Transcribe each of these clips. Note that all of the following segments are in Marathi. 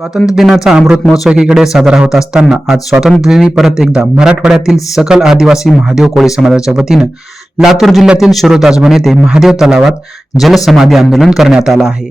स्वातंत्र्य दिनाचा अमृत महोत्सव एकीकडे साजरा होत असताना आज स्वातंत्र्य दिनी परत एकदा मराठवाड्यातील सकल आदिवासी महादेव कोळी समाजाच्या वतीनं लातूर जिल्ह्यातील शिरोळ येथे महादेव तलावात जलसमाधी आंदोलन करण्यात आलं आहे.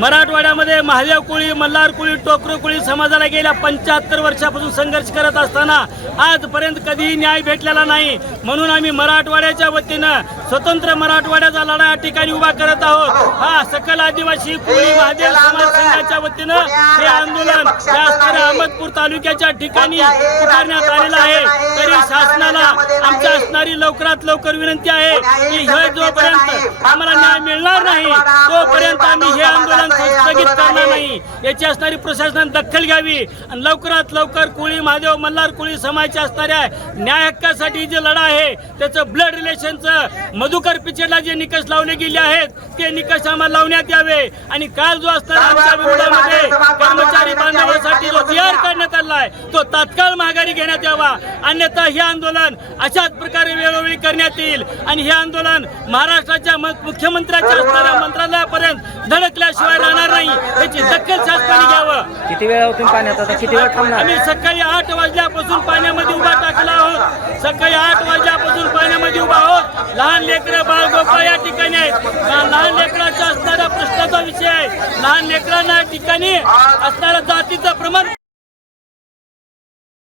मराठवाड्यामध्ये महादेव कोळी मल्हार कोळी टोकरो कोळी समाजाला गेल्या पंच्याहत्तर वर्षापासून संघर्ष करत असताना आजपर्यंत कधीही न्याय भेटलेला नाही. म्हणून आम्ही मराठवाड्याच्या वतीनं स्वतंत्र मराठवाड्याचा लढा या ठिकाणी उभा करत आहोत. हा सकल आदिवासी कोळी महादेव समाज संघाच्या वतीनं हे आंदोलन या अहमदपूर तालुक्याच्या ठिकाणी उभारण्यात आलेलं आहे. आमच्या असणारी लवकरात लवकर विनंती आहे की हे जोपर्यंत आम्हाला न्याय मिळणार नाही तोपर्यंत आम्ही हे आंदोलन स्थगित करणार नाही. याची असणारी प्रशासनाने दखल घ्यावी आणि लवकरात लवकर कोळी महादेव मल्हार कोळी समाजाच्या असणाऱ्या न्याय हक्कासाठी जे लढा आहे त्याचं ब्लड रिलेशनचं मधुकर पिचडला जे निकष लावले गेले आहेत ते निकष आम्हाला लावण्यात यावे. आणि काल जो असणारा आमच्या विरोधामध्ये आहे. तो तात्काळ माघारी घेण्यात यावा. अन्यथा हे आंदोलन अशाच प्रकारे वेळोवेळी करण्यात येईल. आणि हे आंदोलन महाराष्ट्राच्या मुख्यमंत्र्याच्या असणाऱ्या मंत्रालयापर्यंत धडकल्याशिवाय राहणार नाही. याची दखल शासनाने घ्यावं. किती वेळ पाण्यात आता किती वेळ थांबणार? आम्ही सकाळी आठ वाजल्यापासून पाण्यामध्ये उभा टाकला आहोत. सकाळी आठ वाजल्यापासून पाण्यामध्ये उभा आहोत. लहान लेकरं बाळ गोपाळ या ठिकाणी आहेत. लहान लहान लेकराचा असणारा प्रश्नाचा विषय आहे. लहान लेकरांना या ठिकाणी असणारा जातीचं प्रमाण